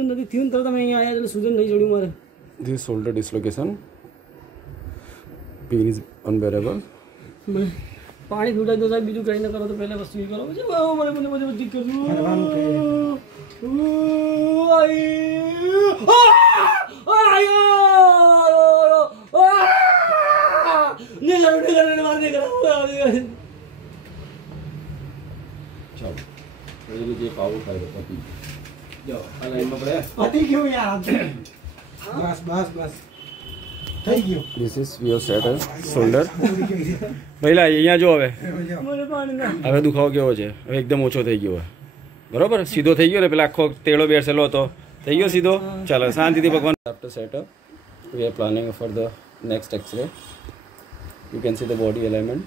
સૂજન નથી થયું ને તરત અમે અહીંયા આવ્યા એટલે સૂજન નહીં ચડ્યું મારે. This shoulder dislocation. Pain is unbearable. પાણી ફૂટાય તો સાહેબ બીજું કંઈ ન કરો તો પહેલા વસ્તુ એ કરો પછી મને મને બધી બધી કરવું પાવું ખાય પતી જાઓ આ લાઈનમાં પડે પતી ગયું યાર. બસ બસ બસ થઈ ગયું. This is your shoulder. પહેલા અહીંયા જો હવે દુખાવો કેવો છે હવે એકદમ ઓછો થઈ ગયો બરોબર સીધો થઈ ગયો ને પેલા આખો તેડો બેસેલો હતો થઈ ગયો સીધો ચાલો શાંતિથી ભગવાન. After setup we are planning for the next x-ray. You can see the body alignment.